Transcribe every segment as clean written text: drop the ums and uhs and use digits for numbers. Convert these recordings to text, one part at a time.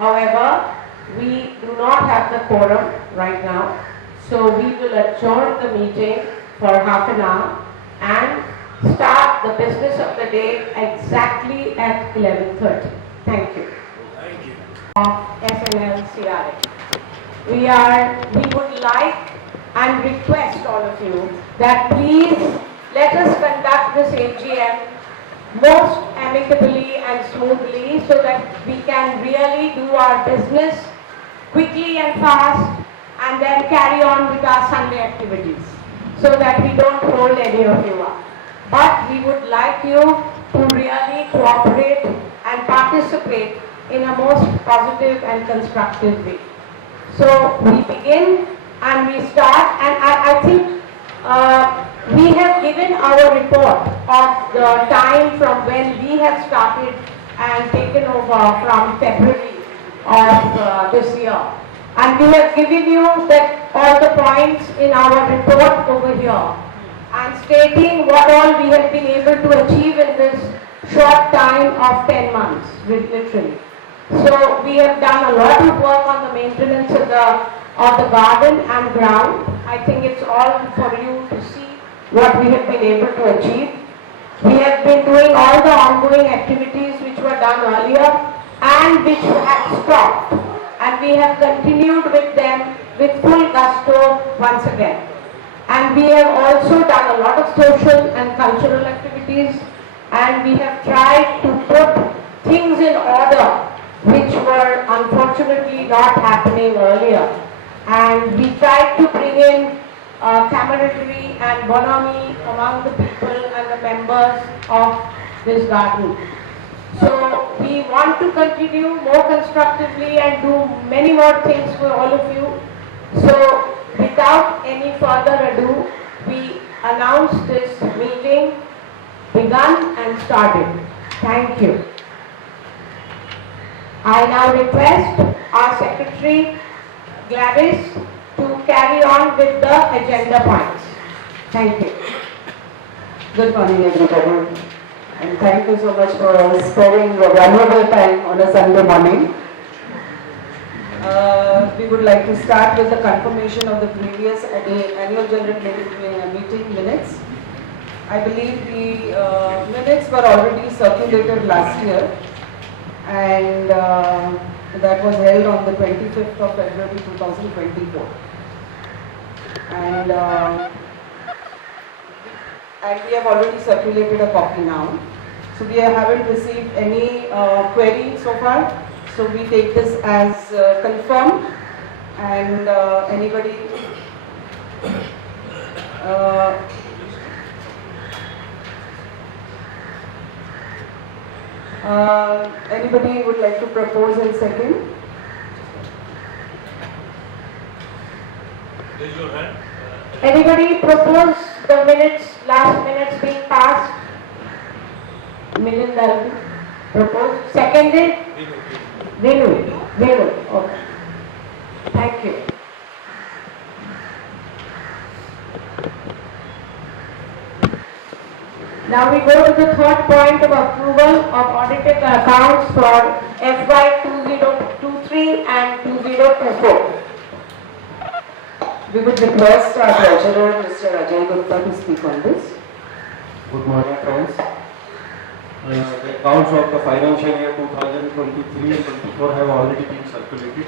However, we do not have the quorum right now, so we will adjourn the meeting for half an hour and start the business of the day exactly at 11:30. Thank you. Thank you. Of SNL CRA. We would like and request all of you that please let us conduct this AGM most amicably and smoothly so that we can really do our business quickly and fast and then carry on with our Sunday activities so that we don't hold any of you up. But we would like you to really cooperate and participate in a most positive and constructive way. So we begin and we start, and I think we have given our report of the time from when we have started and taken over from February of this year. And we have given you that all the points in our report over here and stating what all we have been able to achieve in this short time of 10 months, literally. So we have done a lot of work on the maintenance of the garden and ground. I think it's all for you to see what we have been able to achieve. We have been doing all the ongoing activities which were done earlier and which had stopped, and we have continued with them with full gusto once again. And we have also done a lot of social and cultural activities, and we have tried to put things in order which were unfortunately not happening earlier. And we tried to bring in camaraderie and bonhomie among the people and the members of this garden. So we want to continue more constructively and do many more things for all of you. So without any further ado, we announce this meeting begun and started. Thank you. I now request our Secretary Gladys to carry on with the agenda points. Thank you. Good morning, everybody, and thank you so much for sparing your valuable time on a Sunday morning. We would like to start with the confirmation of the previous annual general meeting minutes. I believe the minutes were already circulated last year, and that was held on the 25th of February 2024. And we have already circulated a copy now. So we haven't received any query so far. So we take this as confirmed. And anybody would like to propose in second? Raise your hand. Anybody propose the minutes, last minutes being passed? Milind proposed, seconded? Venu. Okay. Thank you. Now we go to the third point of approval of audited accounts for FY 2023 and 2024. We would request our treasurer, Mr. Ajay Gupta, to speak on this. Good morning, friends. The accounts of the financial year 2023 and 24 have already been circulated,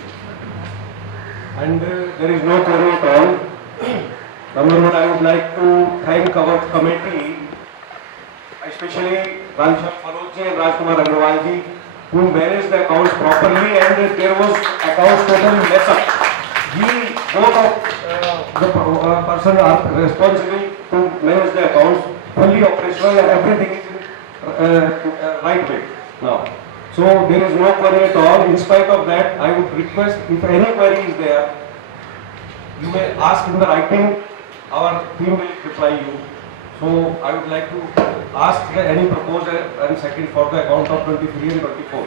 and there is no query at all. Number one, I would like to thank our committee, especially Ransham Farojji and Rajkumar Agrawalji, who managed the accounts properly, and there was accounts totally mess up. Both of the person are responsible to manage the accounts fully operational, and everything is right way now. So there is no query at all. In spite of that, I would request, if any query is there, you may ask in the writing, our team will reply you. So I would like to ask any proposal and second for the account of 23 and 24.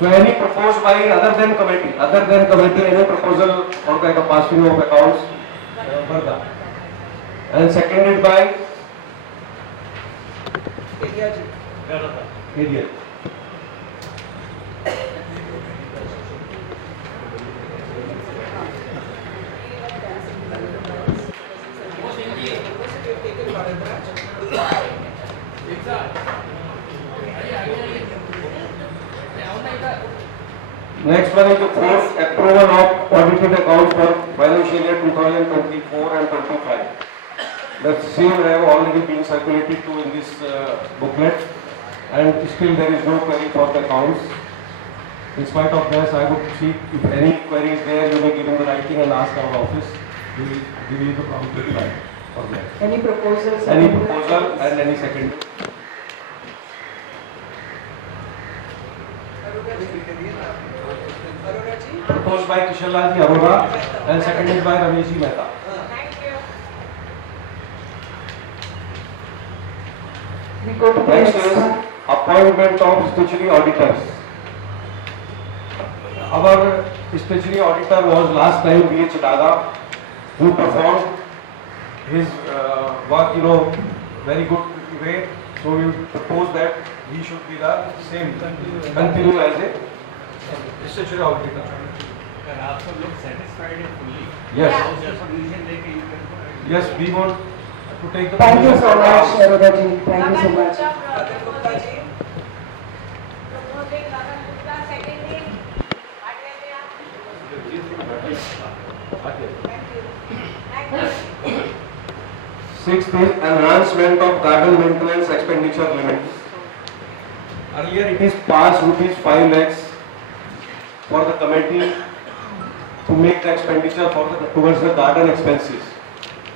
So any proposed file other than committee, any proposal on the passing of accounts, Varda. And seconded by Area. Next one is the fourth approval of audited accounts for financial year 2024 and 25. The same have already been circulated to in this booklet, and still there is no query for the accounts. In spite of this, I would see if any query is there, you may give in the writing and ask our office. We will give you the prompt reply for that. Any proposals? Any proposal and any second. Proposed by Kishan Lal ji Arora and seconded by Ramesh ji Mehta. Thank you. We go to the Next next is one. appointment of statutory auditors. Our statutory auditor was last time B.H. Daga, who performed his work, very good way. So we propose that he should be the same, continue as a statutory auditor. Can also look satisfied and fully. Yes, Just permission they can. yes, we want to take the. Thank you so permission much, from Arora ji. Thank you so Gagan much. Gupta, proposing Gagan Gupta, seconding Thank you. Sixth is enhancement of garden maintenance expenditure limits. Earlier it is passed rupees 5 lakhs for the committee to make the expenditure towards the garden expenses.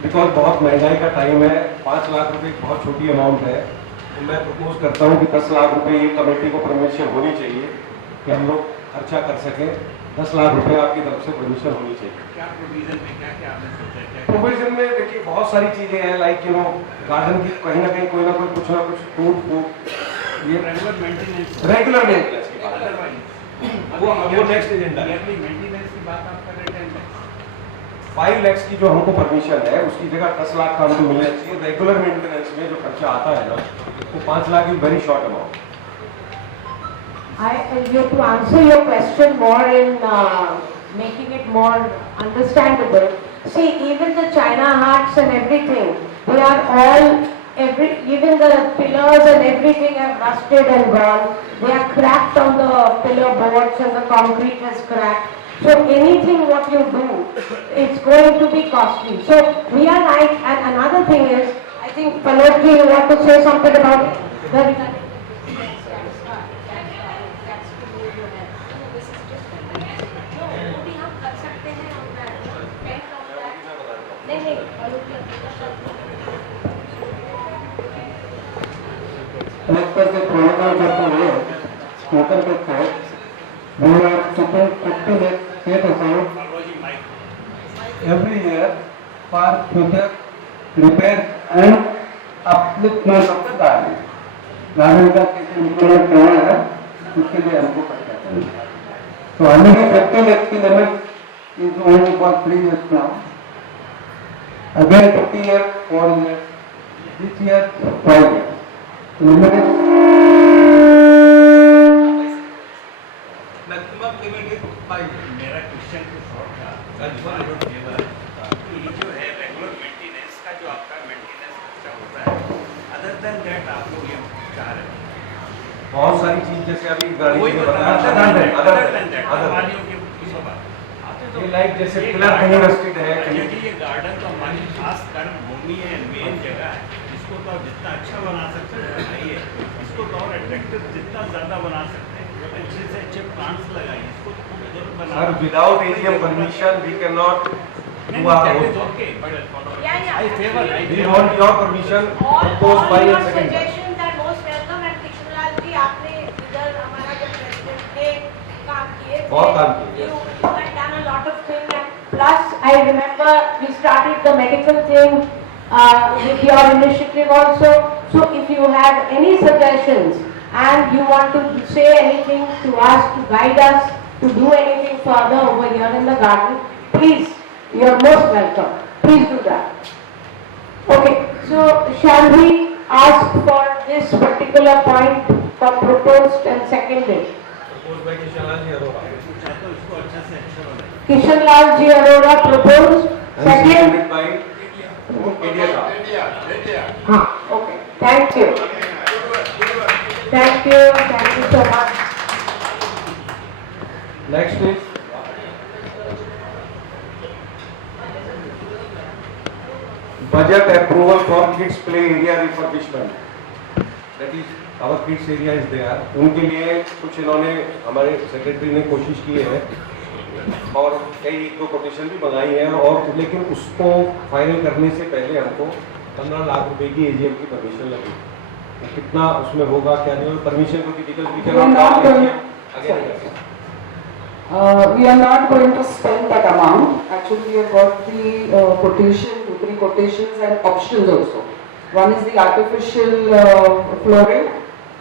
Because बहुत महंगाई का time है, 5 लाख रुपए एक बहुत छोटी amount है, तो मैं प्रपोज करता हूँ कि 10 लाख रुपए ये कमेटी को परमिशन होनी चाहिए कि हम लोग खर्चा कर सकें. 10 लाख रुपए आपकी तरफ से परमिशन होनी चाहिए. क्या प्रोविजन में क्या क्या आपने सोचा है? प्रोविजन में देखिए बहुत सारी चीजें हैं, लाइक गार्डन की कहीं ना कहीं कोई ना कोई कुछ ना कुछ टूट ये रेगुलर मेंटेनेंस. रेगुलर मेंटेनेंस की बात है. अदरवाइज वो नेक्स्ट एजेंडा है. ईयरली मेंटेनेंस की बात आप कर रहे हैं. 5 lakhs की जो हमको परमिशन है उसकी जगह 10 लाख का हमको मिलना चाहिए. रेगुलर मेंटेनेंस में जो खर्चा आता है ना वो 5 lakh is very short amount. To answer your question more in making it more understandable, see, even the China huts and everything, they are all, even the pillars and everything have rusted and gone. They are cracked on the pillar boards and the concrete has cracked. So anything what you do, it's going to be costly. So we are like, and another thing is, I think Palodji, you want to say something about it? Collector के protocol करते हुए spoken के तहत we are keeping 50 lakh state account every year for future repair and upliftment of the garden. Garden का कैसे improvement करना है उसके लिए हमको खर्चा करना है. तो ऑलरेडी 50 lakh की limit is only for 3 years now. Again 50 years, 4 years, this year 5 years. Limit is maximum limit is 5. मेरा क्वेश्चन तो शॉर्ट था. ये जो है रेगुलर मेंटेनेंस का जो आपका मेंटेनेंस खर्चा होता है, अदर देन दैट आप लोग ये चाह रहे हैं बहुत सारी चीज जैसे अभी गाड़ी कोई में बताया बताया अदर देन दैट वालियों के किसो बात आते तो ये लाइक जैसे पिलर कहीं रस्टेड है कहीं क्योंकि ये गार्डन तो हमारी खास कर्म भूमि है, मेन जगह है. इसको तो आप जितना अच्छा बना सकते हैं बनाइए. इसको तो और अट्रैक्टिव जितना ज़्यादा बना सकते हैं, अच्छे से अच्छे प्लांट्स लगाइए. इसको खूबसूरत सर बनाइए. Without AGM permission we can not नहीं, do our that own. is okay, but Yeah. I favor. We want your permission proposed by your a second. suggestions are most welcome and Kishanlal ji, आपने इधर हमारा जब president थे काम किए थे. बहुत काम किए. You had done a lot of things and plus I remember we started the medical thing with your initiative also. So if you have any suggestions and you want to say anything to us to guide us, to do anything further over here in the garden, please, you are most welcome. Please do that. Okay, so shall we ask for this particular point for proposed and seconded? Proposed by Kishan Ji Arora. तो इसको अच्छा से अच्छा बनाए Kishan Lal Ji Arora proposed, And second? seconded by ADA Saab. Huh, okay, thank you. Thank you so much. Next is budget approval for kids play area refurbishment. That is our kids area is there. उनके लिए कुछ इन्होंने हमारे secretary ने कोशिश की है और कई एक दो कोटेशन भी मंगाई है और लेकिन उसको फाइनल करने से पहले हमको 15 लाख रुपए की एजीएम की परमिशन लगी। तो कितना उसमें होगा क्या नहीं होगा परमिशन को because we can not We are not going to spend that amount. Actually, we have got the quotation, 2-3 quotations and options also. One is the artificial flooring,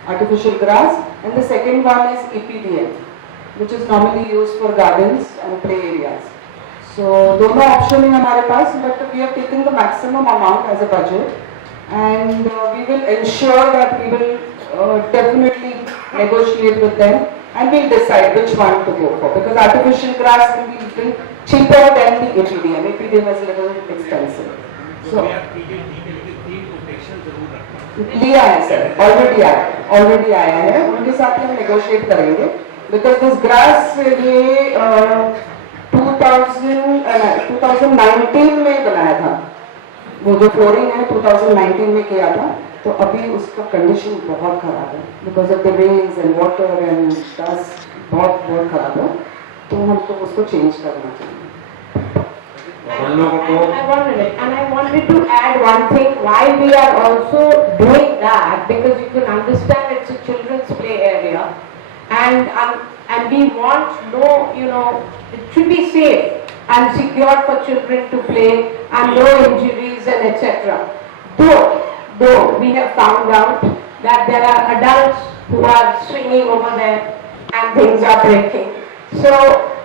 artificial grass, and the second one is EPDM, which is normally used for gardens and play areas. So, दोनों option है हमारे पास, but we are taking the maximum amount as a budget, and we will ensure that we will definitely negotiate with them. And we'll decide which one to go for, because artificial grass will be little cheaper than the EPDM. EPDM is a little expensive. So, तीन quotation जरूर रखना लिया है sir, already आया है, उनके साथ हम negotiate करेंगे, because this grass ये 2019 में बनाया था, वो जो फ्लोरिंग है 2019 में किया था, तो अभी उसका कंडीशन बहुत खराब है because of the rains and water and dust बहुत खराब है, तो हमको उसको चेंज करना चाहिए। And I wanted to add one thing why we are also doing that, because you can understand it's a children's play area, and we want it should be safe and secure for children to play and no injuries and etc. Though we have found out that there are adults who are swinging over there and things are breaking. So,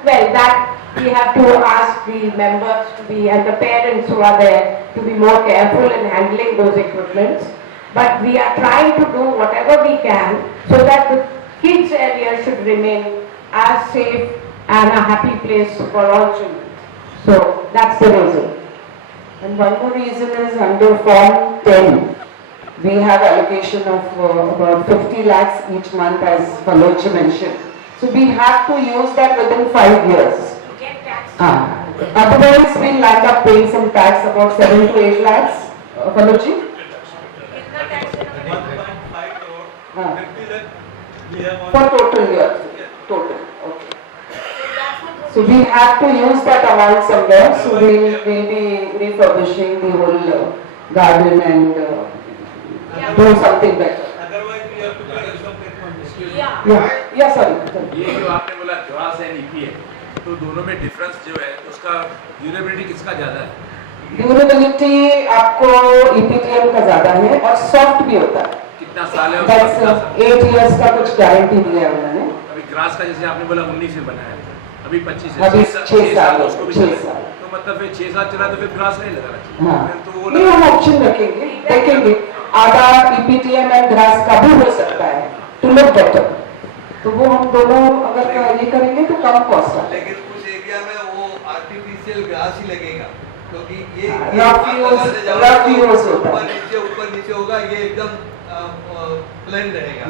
well, that we have to ask the members and the parents who are there to be more careful in handling those equipments. But we are trying to do whatever we can so that the kids area should remain as safe and a happy place for all children. So, that's the reason. And one more reason is under Form 10, we have allocation of about 50 lakhs each month as Balochi mentioned. So we have to use that within 5 years. Otherwise we'll land up paying some tax about 7 to 8 lakhs. Balochi? 1.5 crore 50 lakh we have For total year. Total. Okay. So we have to use that amount somewhere. So we'll be refurbishing the whole garden and do something better. otherwise we have to pay some Yeah, sorry. ये जो आपने बोला grass and EPM तो दोनों में difference जो है उसका ड्यूरेबिलिटी किसका ज्यादा है? ड्यूरेबिलिटी आपको EPDM का ज्यादा है और सॉफ्ट भी होता है। कितना साल है That's उसका? 8 years का कुछ गारंटी दिया है उन्होंने। अभी ग्रास का जैसे आपने बोला 19 से बनाया है, अभी 25 है, अभी 6 साल उसको भी 6 चला है। साल। तो मतलब फिर 6 साल चला तो फिर ग्रास नहीं लगाना चाहिए। हाँ। फिर तो वो नहीं हम ऑप्शन रखेंगे, देखेंगे आधा EPDM एंड ग्रास का भी हो सकता है टू लुक बेटर। तो वो हम दोनों अगर ये करेंगे तो कम कॉस्ट है। लेकिन उस एरिया में वो आर्टिफिशियल ग्रास ही लगेगा क्योंकि ये रफ यूज होता है। ऊपर नीचे होगा, ये एकदम प्लेन रहेगा।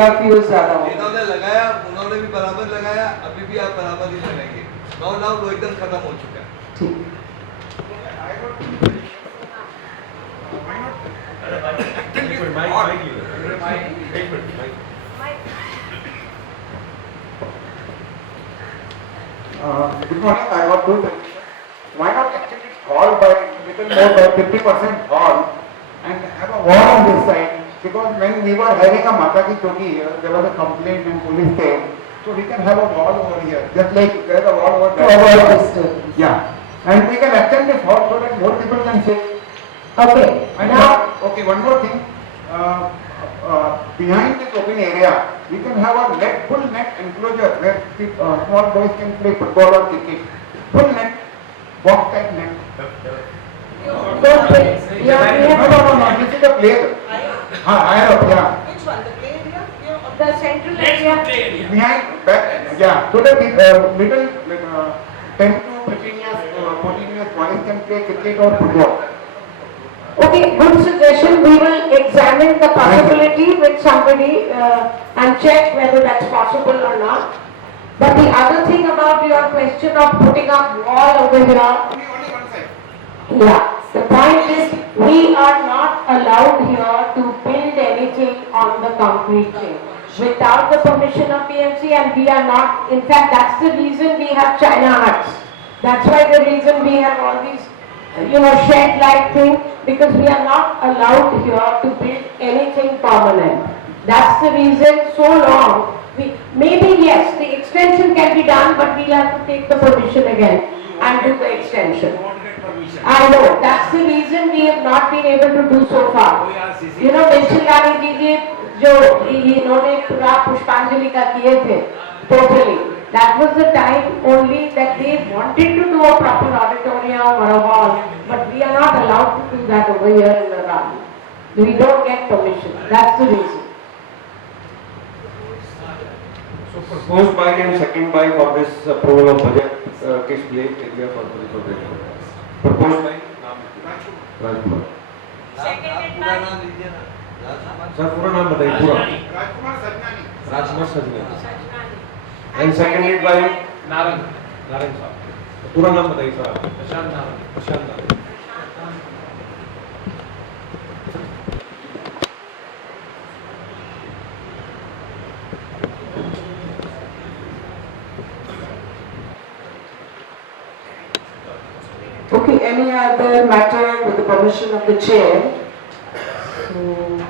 रफ यूज ज्यादा होगा। इन्होंने लगाया, उन्होंने भी बराबर लगाया, अभी भी आप बराबर ही लगाएंगे। नो डाउट वो एकदम खत्म हो चुका है। ठीक। Good morning, I got two things. Why not actually hall by little more by 50% hall and have a wall on this side? Because when we were having a Mata Ki Choti here, there was a complaint and police came. So we can have a wall over here, just like there is a wall over To there. avoid disturbance. Yeah. And we can extend this hall so that more people can sit. Okay. And Now, okay, one more thing. behind this open area, we can have a net, full net enclosure where small boys can play football or cricket. Full net, box type net. Don't play. Yeah, we No, have no, no, no, this is the play. Higher up, yeah. Which one, the play area? the central Let's area. play area. Behind, back, yeah. So that little, like, 10 to 15 years, 14 years boys can play cricket or football. Okay, good suggestion. We will examine the possibility with somebody and check whether that's possible or not. But the other thing about your question of putting up wall over here, Only one side. yeah, the point is we are not allowed here to build anything on the concrete thing without the permission of PMC, and we are not, in fact that's the reason we have China huts. That's why the reason we have all these shed-like thing, because we are not allowed here to build anything permanent. That's the reason so long. Maybe yes, the extension can be done, but we'll have to take the permission again and do the extension. You won't get permission. I know, that's the reason we have not been able to do so far. कोई RCC You know, Mishilani जी जो इन्होंने पूरा पुष्पांजलि का किए थे, totally. That was the time only that they wanted to do a proper auditorium or a hall, but we are not allowed to do that over here in the garden. We don't get permission. That's the reason. So proposed by and second by for this approval of budget, kids play area for the program. Proposed by Rajkumar. Seconded पूरा नाम लीजिए ना राजकुमार sir पूरा नाम बताइए पूरा. Rajkumar Sajnani. राजकुमार सजने. And seconded by Narang साहब. पूरा नाम बताइए सर आप. प्रशांत नारंग. प्रशांत Narang. Okay, any other matter with the permission of the chair? So,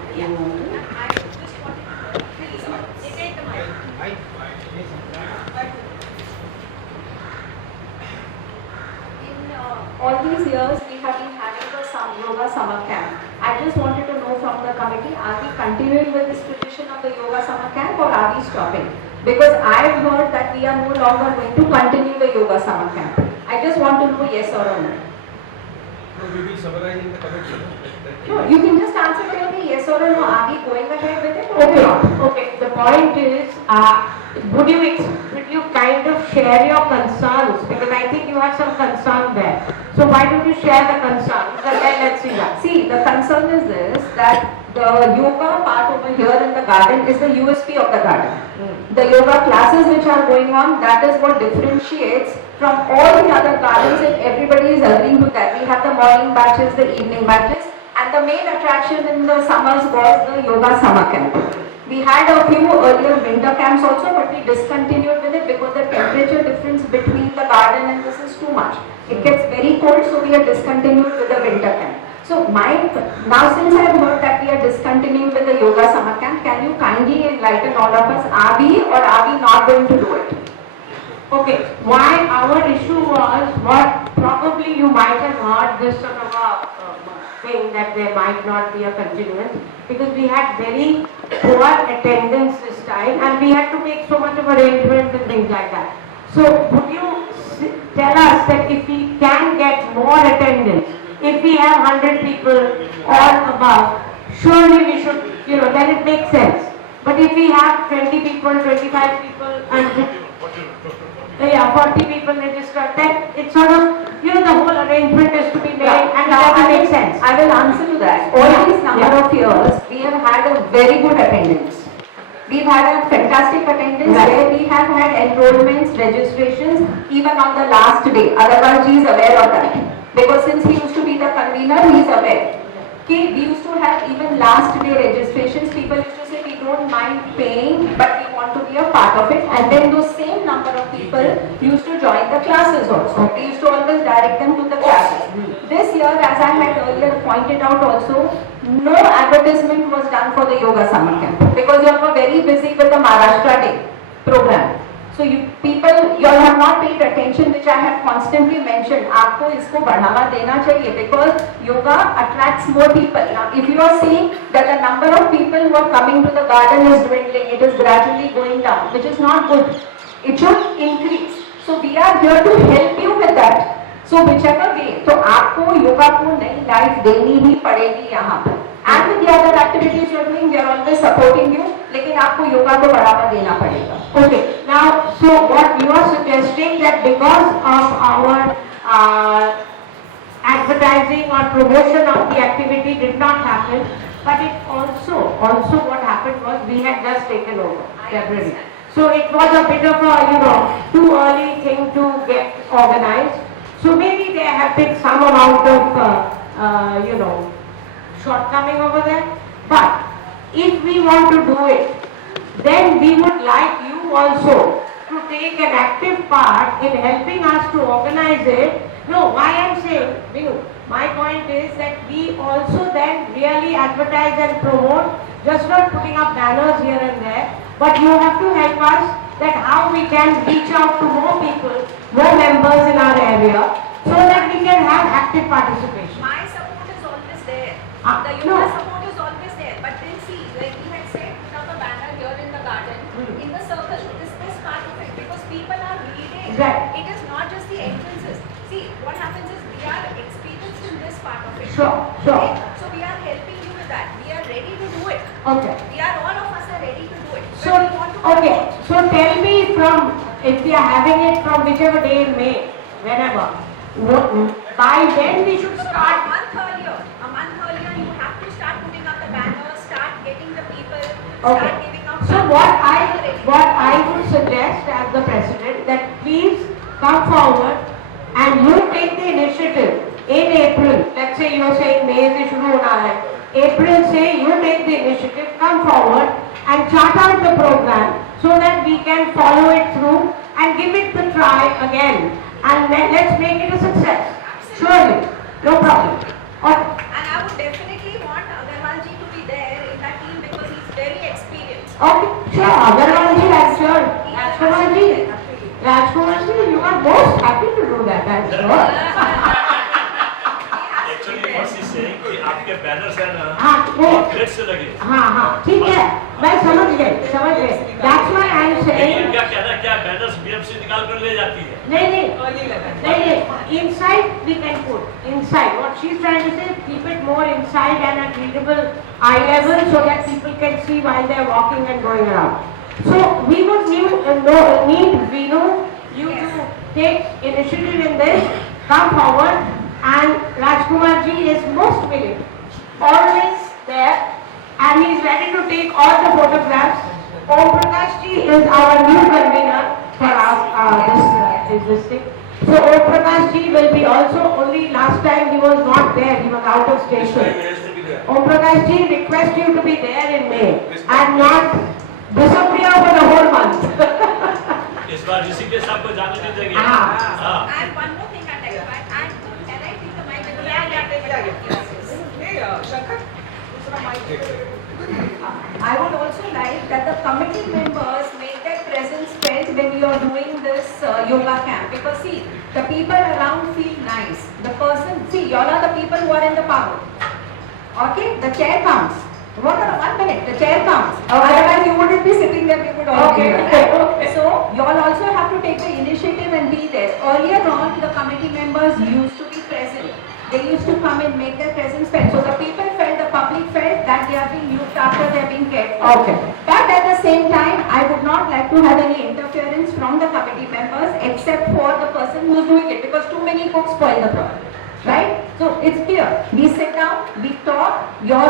all these years we have been having the yoga summer camp. I just wanted to know from the committee, are we continuing with this tradition of the yoga summer camp or are we stopping? Because I have heard that we are no longer going to continue the yoga summer camp. I just want to know yes or no. No, we will summarize in the committee. No, you can just answer tell me yes or no. Are we going ahead with it or Okay, not? okay. The point is, would you kind of share your concerns? Because I think you have some concern there. So why don't you share the concerns? And then let's see that. See, the concern is this, that the yoga part over here in the garden is the USP of the garden. The yoga classes which are going on, that is what differentiates from all the other gardens, and everybody is agreeing to that. We have the morning batches, the evening batches, and the main attraction in the summers was the yoga summer camp. We had a few earlier winter camps also, but we discontinued with it because the temperature difference between the garden and this is too much. It gets very cold, so we are discontinued with the winter camp. So now since I have heard that we are discontinuing with the yoga summer camp, can you kindly enlighten all of us, are we or are we not going to do it? Okay, why our issue was what probably you might have heard this sort of a thing that there might not be a continuance because we had very poor attendance this time and we had to make so much of arrangements and things like that. So would you tell us that if we can get more attendance, if we have 100 people or above, surely we should, then it makes sense. But if we have 20 people, 25 people and 40 people registered, then it's sort of, the whole arrangement is to be made and it doesn't make sense. I will answer to that. All these number of years, we have had a very good attendance. We've had a fantastic attendance where we have had enrollments, registrations, even on the last day. Adarwalji is aware of that. Because since he used to be the convener, he is aware. Okay, we used to have even last day registrations. People used to say we don't mind paying, but we want to be a part of it. And then those same number of people used to join the classes also. We used to always direct them to the classes. This year, as I had earlier pointed out also, no advertisement was done for the yoga summer camp because you all were very busy with the Maharashtra Day program. So you people, you all have not paid attention, which I have constantly mentioned. आपको इसको बढ़ावा देना चाहिए because yoga attracts more people. Now, if you are seeing that the number of people who are coming to the garden is dwindling, it is gradually going down, which is not good. It should increase. So we are here to help you with that. So whichever way, तो आपको योगा को नई life देनी ही पड़ेगी यहाँ पर. And with the other activities you are doing, we are always supporting you. लेकिन आपको योगा को बढ़ावा देना पड़ेगा. Okay, now, so what you are suggesting that because of our advertising or promotion of the activity did not happen, but it also what happened was we had just taken over February. So it was a bit of a, too early thing to get organized. So maybe there have been some amount of, shortcoming over there. But if we want to do it, then we would like you also to take an active part in helping us to organize it. No, why I'm saying, Vinu, my point is that we also then really advertise and promote, just not putting up banners here and there, but you have to help us that how we can reach out to more people, more members in our area, so that we can have active participation. My support is always there. Ah, The no. yoga support is always there. But then see, like we had said, put up a banner here in the garden, in the circle, this part of it, because people are reading. Right. It is not just the entrances. See, what happens is we are experienced in this part of it. Sure. Okay? So we are helping you with that. We are ready to do it. Okay. We are, all of us are ready to do it. So, But we want to okay, so tell me from, if we are having it from whichever day in May, whenever, by when we should A start? month earlier, you have to start putting up the banners, start getting the people, Okay. start giving out. So what I would suggest as the president, that please come forward and you take the initiative in April. Let's say you are saying May se shuru hona hai. April say you take the initiative, come forward and chart out the program so that we can follow it through and give it the try again. And let's make it a success. Surely, no problem. Okay. And I would definitely want Agarwal ji to be there in that team because he's very experienced. Okay, sure, Agarwal ji, I'm sure. Rajkumar ji, you are most happy to do that, I'm sure. Actually, what she's saying कि आपके banners हैं ना हाँ, वो grade से लगे हाँ, ठीक है, मैं समझ गई. That's why I am लेकिन saying. इनका कहना क्या बैनर्स बीएमसी निकाल कर ले जाती है नहीं, inside we can put, inside. What she's trying to say, keep it more inside and at readable eye level so that people can see while they're walking and going around. So we would need Vinu, you to take initiative in this, come forward, and Rajkumar ji is most willing, always there, and he is ready to take all the photographs. Om Prakash ji is our new convener for this thing. So Om Prakash ji will be also, only last time he was not there, he was out of station. Om Prakash ji, request you to be there in May and not disappear for the whole month. इस बार ऋषिकेश आपको जाने नहीं देंगे हाँ. And one more thing I'd like to add, and can I take the mic? I would also like that the committee members make their presence felt when you are doing this yoga camp, because see, the people around feel nice. The person, see, y'all are the people who are in the power. Okay, the chair counts. What are 1 minute? The chair counts. Otherwise, you wouldn't be sitting there. We would all be here. Right? So, you all also have to take the initiative and be there. Earlier on, the committee members used to be present. They used to come and make their presence felt. So, the people felt, the public felt that they are being looked after, they are being cared for. Okay. But at the same time, I would not like to have any interference from the committee members except for the person who is doing it, because too many folks spoil the problem. Right? So it's clear. We sit down, we talk. Your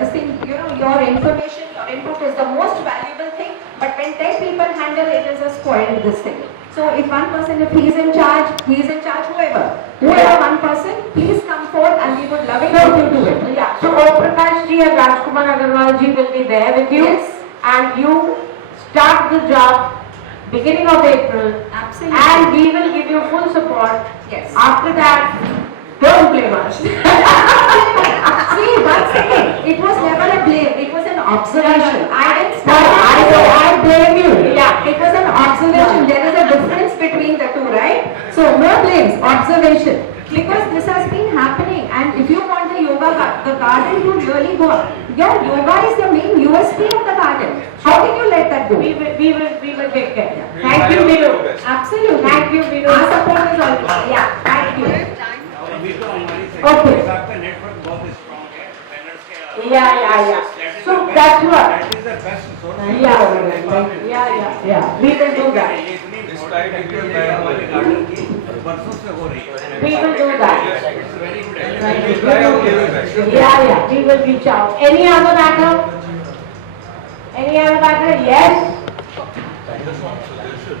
this thing, your information, your input is the most valuable thing. But when 10 people handle it, is a spoiled this thing. So if one person, if he is in charge, whoever one person, please come forth and we would love it if you do it. Yeah. So Om Prakash ji and Rajkumar Agarwal ji will be there with you. Yes. And you start the job beginning of April. Absolutely. And we will give you full support. Yes. After that, don't blame us. See, once again, it was never a blame, it was an observation. I blame you. Yeah. It was an observation. garden would really go up. Yeah, yoga is the main USP of the garden. How can you let that go? We will take care. Thank you, Minu. Absolutely. Thank you, Minu. Our support is always. Yeah, thank you. और भी तो हमारी Okay. Sector आपका network बहुत strong है banners के Yeah. So that's what. That is the best source Yeah. We will do that. ये इतनी इस टाइप की हमारे गार्डन की बरसों से हो रही है We will do that. It's very good Yeah. We will reach out. Any other matter? Yes. Just one suggestion.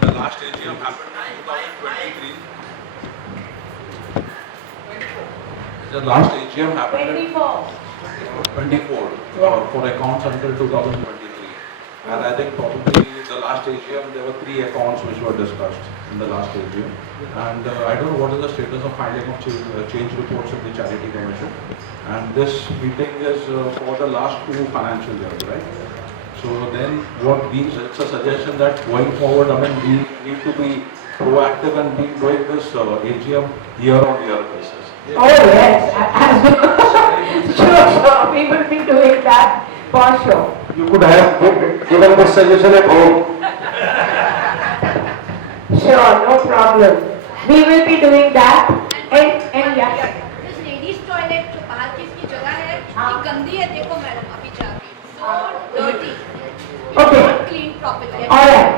The last AGM happened in 2023. The last AGM happened in 24 for accounts until 2023. And I think probably the last AGM there were 3 accounts which were discussed in the last AGM. And I don't know what is the status of filing of change reports in the Charity Commission. And this meeting is for the last 2 financial years, right? So then what means, it's a suggestion that going forward, I mean, we need to be proactive and be doing this AGM year-on-year basis. Oh yes. Sure. We will be doing that for sure. You could have given this suggestion at home. Sure, no problem. We will be doing that. And yeah. इस ladies toilet जो बाहर की इसकी जगह है कितनी गंदी है देखो मैडम अभी जाके so dirty. Okay. Not clean properly. All right.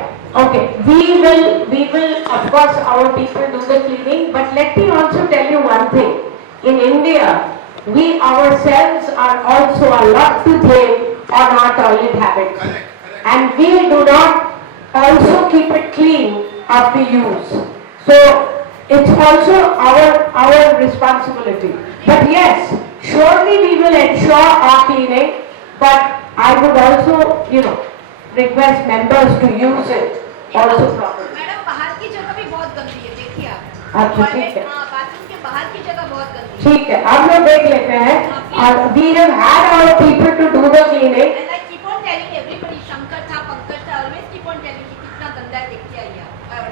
Okay. We will of course our people do the cleaning, but let me also tell you one thing. In India, we ourselves are also a lot to blame on our toilet habits. And we do not also keep it clean after use. So it's also our responsibility. But yes, surely we will ensure our cleaning, but I would also, request members to use it also properly. Madam बाहर की जगह भी बहुत गंदी है देखिए आप अच्छा, ठीक है। हाँ बाथरूम के बाहर की जगह बहुत गंदी है ठीक है, हम लोग देख लेते हैं और we have had our people to do the cleaning. and I keep on telling everybody Shankar था पंकज था always keep on telling कि कितना गंदा है देखते आइए आप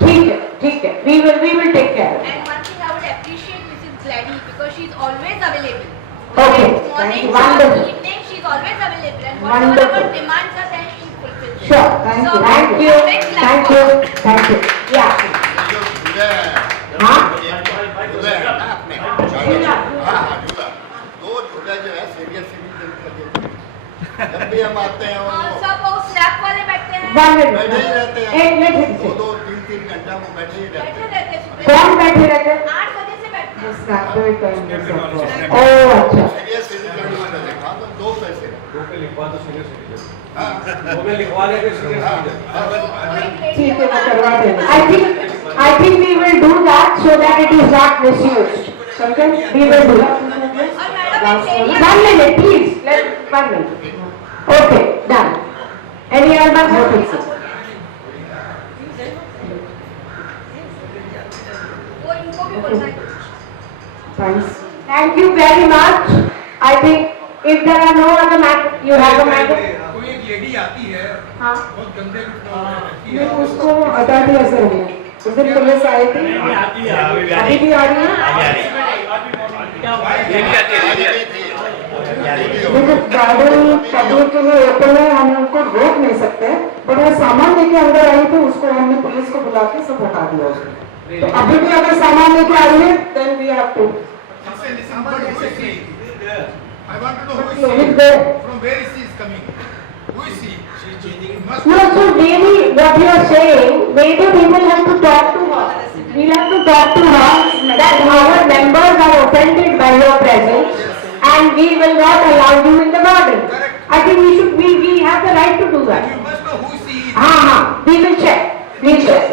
ठीक है, we will take care of it. and one thing I would appreciate Mrs. Gladdy because she is always available Okay, morning wonderful. evening she is always available and Wonderful. whatever demands are there she fulfills it. Sure, So, thank you. big clap for her. Yeah. हाँ? दो झूला जो है senior citizen जब भी हम आते हैं हाँ, सब वो स्लैब वाले बैठते हैं One minute. बैठे ही रहते हैं एक मिनट। 2-3 घंटा वो बैठे ही रहते बैठे रहते हैं सुबह कौन बैठे रहते हैं? 8 बजे से बैठते हैं ओह अच्छा। हैं सीनियर सिटीजन मैंने देखा तो 2 पैसे ठीक है, मैं करवा देना। I think we will do that so that it is not misused. Something we will do. और मैडम एक area 1 minute, please. 1 minute. Okay, done. Any other notice? वो इनको भी बोलना है Thanks. Thank you very much. I think if there are no other matter, you have a matter. कोई एक lady आती है हाँ. बहुत गंदे नहीं, उसको हटा दिया सर ने। उस दिन पुलिस आई थी, अभी भी आ रही है। देखो गार्डन पब्लिक के लिए ओपन है, हम उनको रोक नहीं सकते, बट वो सामान लेके अंदर आई थी, उसको हमने पुलिस को बुला के सब हटा दिया उसने। तो अभी भी अगर सामान लेके आ रही है, then we have to. I want to know who is So she? if they, From where is she is coming? Who is she? She is changing. It must No, so maybe what you are saying, maybe we will have to talk to her. We'll have to talk to her that our members are offended by your presence and we will not allow you in the garden. I think we have the right to do that. you must know who she is. हाँ, we will check. We'll check.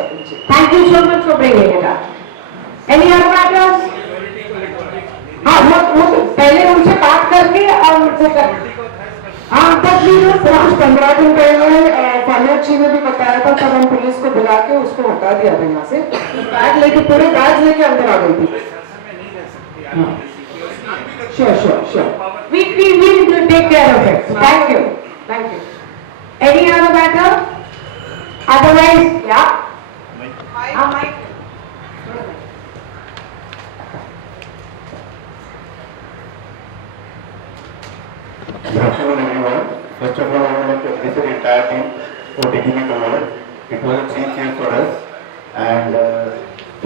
Thank you so much for bringing it up. Any other matters? हाँ, वो पहले उनसे बात करके और उनको कर। हाँ, तब भी 15 दिन पहले फाइनेंस जी ने भी बताया था, तब हम पुलिस को बुला के उसको हटा दिया था यहाँ से। बैग लेके, पूरे बैग लेके अंदर आ गई थी। Sure. We will take care of it. Thank you. Any other matter? Otherwise, yeah. Mike. Good afternoon, everyone. First of all, I would like to appreciate the entire team for taking it over. It was a change here for us, and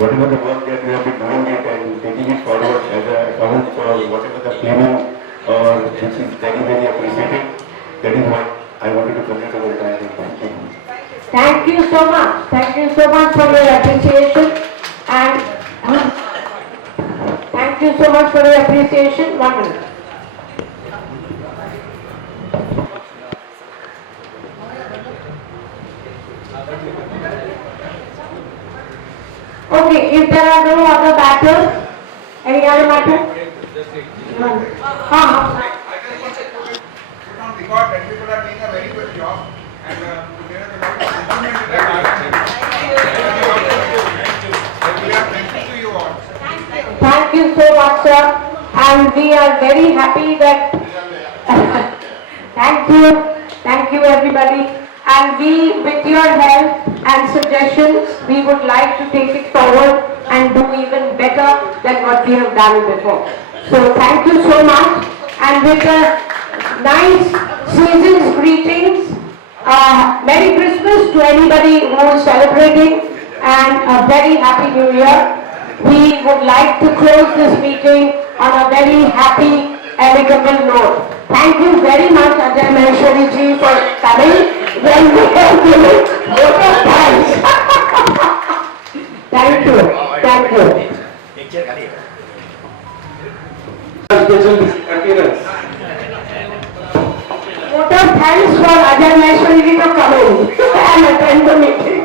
whatever the work that we have been doing it and taking it forward as a account for whatever the planning or which is very, very appreciated. That is what I wanted to convey to the entire team. Thank you. Thank you so much. Thank you so much for your appreciation and thank you so much for your appreciation. 1 minute. Okay, if there are no other matters, any other matter? No. I just want to put it on record that people are doing a very good job and there is a lot of improvement in the garden. We are thankful to you all. Thank you so much, sir. And we are very happy that thank you everybody. And we, with your help and suggestions, we would like to take it forward and do even better than what we have done before. So thank you so much. And with a nice season's greetings, Merry Christmas to anybody who is celebrating and a very Happy New Year. We would like to close this meeting on a very happy, amicable note. Thank you very much, Ajay Maheshwari ji, for coming. When we have given vote of thanks. Thank you. Thank you. Vote of thanks for Ajay Maheshwari ji for coming and attend the meeting.